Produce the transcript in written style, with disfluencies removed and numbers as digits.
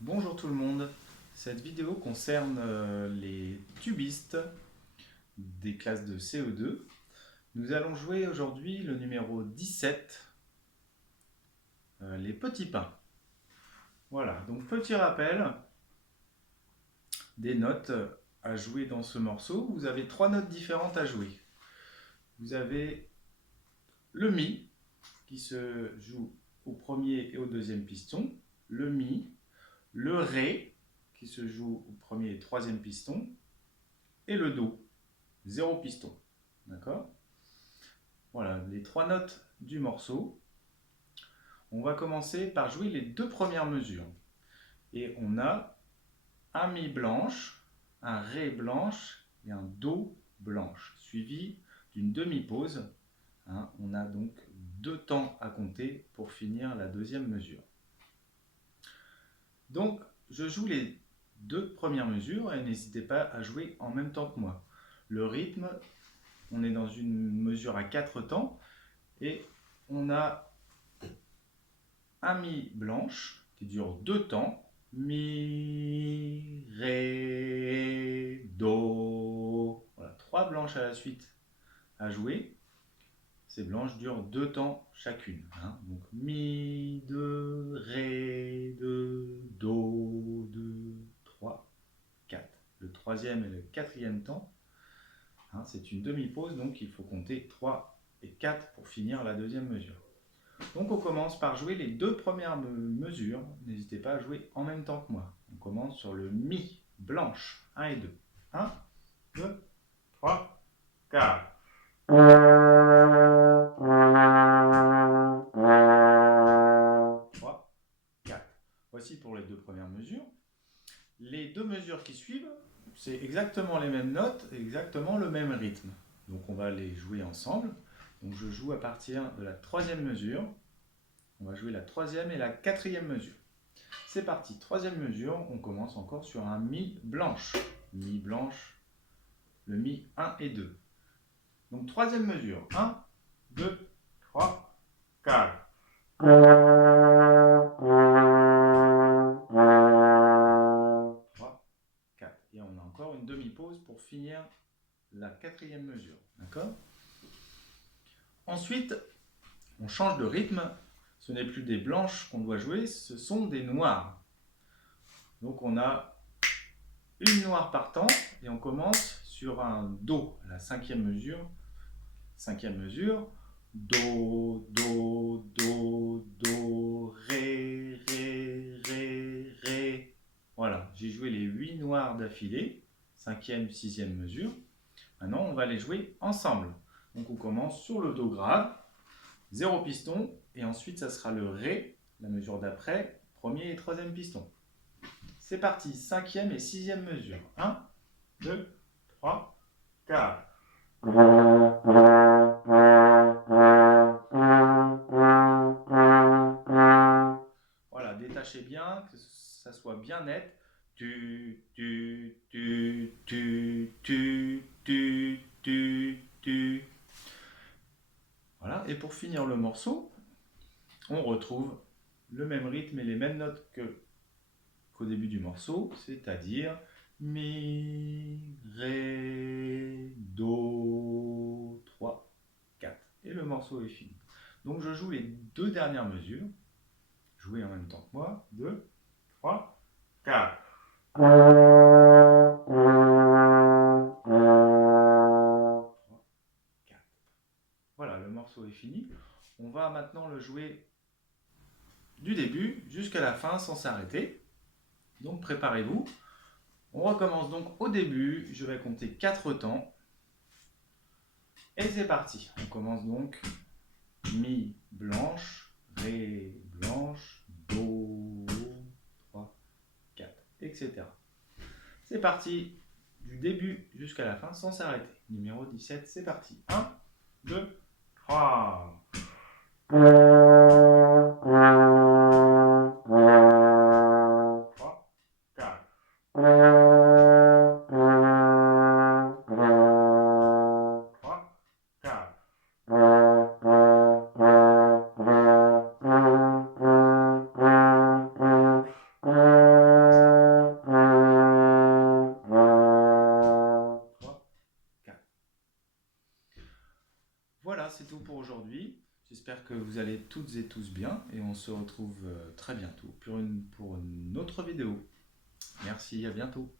Bonjour tout le monde, cette vidéo concerne les tubistes des classes de CE2. Nous allons jouer aujourd'hui le numéro 17, les petits pains. Voilà, donc petit rappel des notes à jouer dans ce morceau. Vous avez 3 notes différentes à jouer. Vous avez le Mi qui se joue au premier et au deuxième piston, le Mi, le Ré qui se joue au premier et troisième piston, et le Do, 0 piston. D'accord? Voilà, les 3 notes du morceau. On va commencer par jouer les 2 premières mesures. Et on a un Mi blanche, un Ré blanche et un Do blanche, suivi d'une demi-pause. On a donc 2 temps à compter pour finir la deuxième mesure. Donc, je joue les 2 premières mesures et n'hésitez pas à jouer en même temps que moi. Le rythme, on est dans une mesure à 4 temps et on a un Mi blanche qui dure 2 temps. Mi, Ré, Do. Voilà, 3 blanches à la suite à jouer. Ces blanches durent 2 temps chacune. Donc Mi, 2, Ré, 2, Do, 2, 3, 4. Le troisième et le quatrième temps, c'est une demi-pause, donc il faut compter 3 et 4 pour finir la deuxième mesure. Donc on commence par jouer les 2 premières mesures. N'hésitez pas à jouer en même temps que moi. On commence sur le Mi blanche, 1 et 2. 1, 2, 3, 4. 3, 4. Voici pour les 2 premières mesures. Les 2 mesures qui suivent, c'est exactement les mêmes notes, exactement le même rythme. Donc on va les jouer ensemble. Donc je joue à partir de la 3e mesure. On va jouer la 3e et la 4e mesure. C'est parti, 3e mesure, on commence encore sur un Mi blanche. Mi blanche, le Mi 1 et 2. Donc 3e mesure, 1, 2, 3, 4. 3, 4. Et on a encore une demi-pause pour finir la 4e mesure. D'accord? Ensuite, on change de rythme. Ce n'est plus des blanches qu'on doit jouer, ce sont des noires. Donc on a une noire par temps et on commence sur un Do, la 5e mesure. 5e mesure, Do, Do, Do, Do, Ré, Ré, Ré, Ré. Voilà, j'ai joué les 8 noirs d'affilée, 5e, 6e mesure. Maintenant, on va les jouer ensemble. Donc on commence sur le Do grave, 0 piston, et ensuite ça sera le Ré, la mesure d'après, premier et troisième piston. C'est parti, 5e et 6e mesure. 1, 2, 3, 4. Voilà, détachez bien, que ça soit bien net. Tu, tu, tu, tu, tu, tu, tu, tu. Voilà, et pour finir le morceau, on retrouve le même rythme et les mêmes notes qu'au début du morceau, c'est-à-dire Mi, Ré, Do, 3, 4. Et le morceau est fini. Donc je joue les 2 dernières mesures. Jouez en même temps que moi. 2, 3, 4. Voilà, le morceau est fini. On va maintenant le jouer du début jusqu'à la fin sans s'arrêter. Donc préparez-vous. On recommence donc au début. Je vais compter 4 temps. Et c'est parti. On commence donc Mi blanche, Ré blanche, Do, 3, 4, etc. C'est parti du début jusqu'à la fin sans s'arrêter. Numéro 17, c'est parti. 1, 2, 3. tout pour aujourd'hui. J'espère que vous allez toutes et tous bien et on se retrouve très bientôt pour une autre vidéo. Merci, à bientôt.